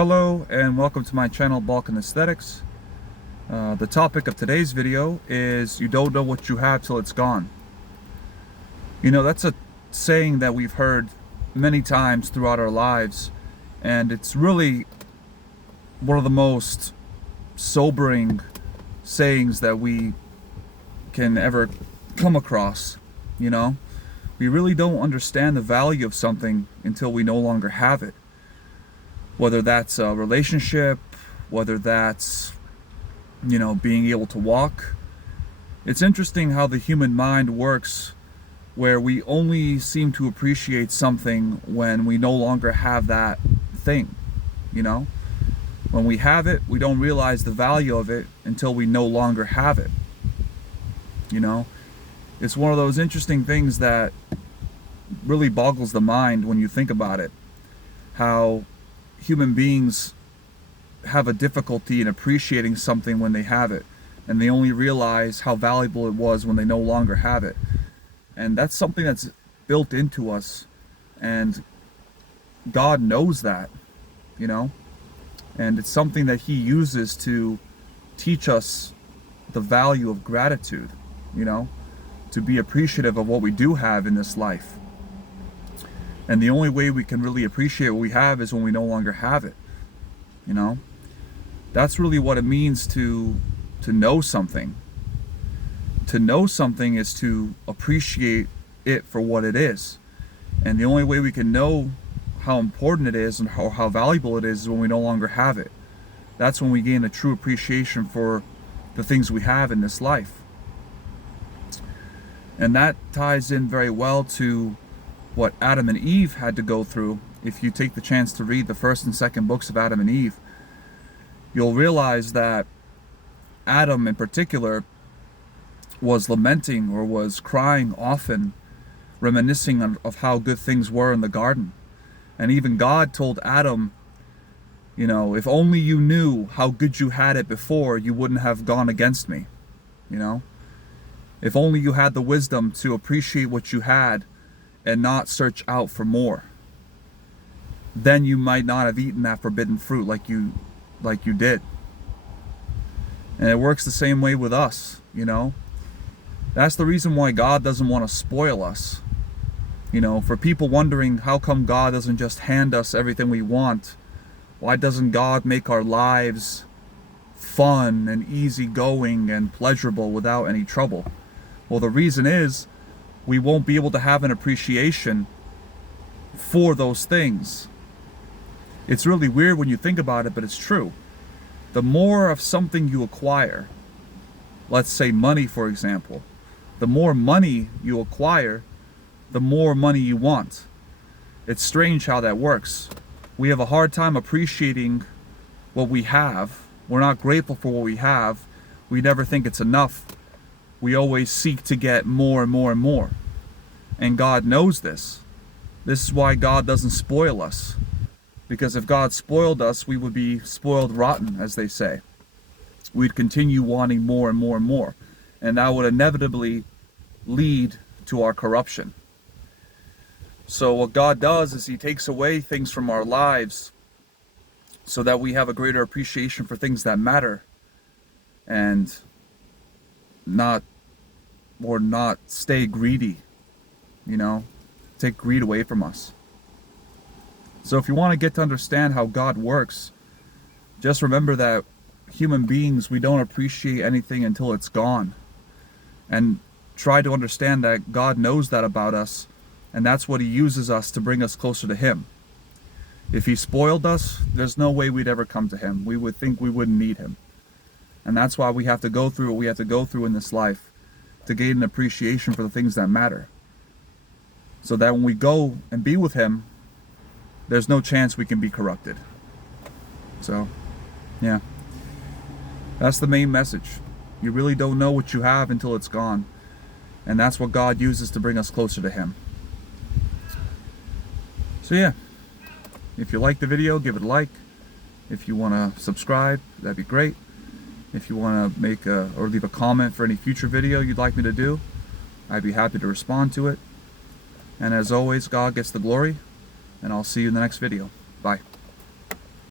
Hello and welcome to my channel, Balkan Aesthetics. The topic of today's video is you don't know what you have till it's gone. You know, that's a saying that we've heard many times throughout our lives, and it's really one of the most sobering sayings that we can ever come across. You know, we really don't understand the value of something until we no longer have it. Whether that's a relationship, whether that's, you know, being able to walk. It's interesting how the human mind works, where we only seem to appreciate something when we no longer have that thing, you know? When we have it, we don't realize the value of it until we no longer have it, you know? It's one of those interesting things that really boggles the mind when you think about it. How human beings have a difficulty in appreciating something when they have it, and they only realize how valuable it was when they no longer have it. And that's something that's built into us, and God knows that, you know, and it's something that He uses to teach us the value of gratitude, you know, to be appreciative of what we do have in this life. And the only way we can really appreciate what we have is when we no longer have it, you know? That's really what it means to know something. To know something is to appreciate it for what it is. And the only way we can know how important it is and how valuable it is when we no longer have it. That's when we gain a true appreciation for the things we have in this life. And that ties in very well to what Adam and Eve had to go through. If you take the chance to read the first and second books of Adam and Eve, you'll realize that Adam in particular was lamenting or was crying often, reminiscing of how good things were in the garden. And even God told Adam, you know, if only you knew how good you had it before, you wouldn't have gone against me, you know? If only you had the wisdom to appreciate what you had and not search out for more, then you might not have eaten that forbidden fruit like you did. And it works the same way with us, you know. That's the reason why God doesn't want to spoil us. You know, for people wondering how come God doesn't just hand us everything we want, why doesn't God make our lives fun and easygoing and pleasurable without any trouble? Well, the reason is we won't be able to have an appreciation for those things. It's really weird when you think about it, but it's true. The more of something you acquire, let's say money for example, the more money you acquire, the more money you want. It's strange how that works. We have a hard time appreciating what we have. We're not grateful for what we have. We never think it's enough. We always seek to get more and more and more. And God knows this. This is why God doesn't spoil us. Because if God spoiled us, we would be spoiled rotten, as they say. We'd continue wanting more and more and more. And that would inevitably lead to our corruption. So what God does is He takes away things from our lives so that we have a greater appreciation for things that matter. And not stay greedy, you know, take greed away from us. So if you want to get to understand how God works, just remember that human beings, we don't appreciate anything until it's gone. And try to understand that God knows that about us, and that's what He uses us to bring us closer to Him. If He spoiled us, there's no way we'd ever come to Him. We would think we wouldn't need Him. And that's why we have to go through what we have to go through in this life, to gain an appreciation for the things that matter. So that when we go and be with Him, there's no chance we can be corrupted. So, yeah. That's the main message. You really don't know what you have until it's gone. And that's what God uses to bring us closer to Him. So yeah. If you like the video, give it a like. If you want to subscribe, that'd be great. If you want to make or leave a comment for any future video you'd like me to do, I'd be happy to respond to it. And as always, God gets the glory, and I'll see you in the next video. Bye.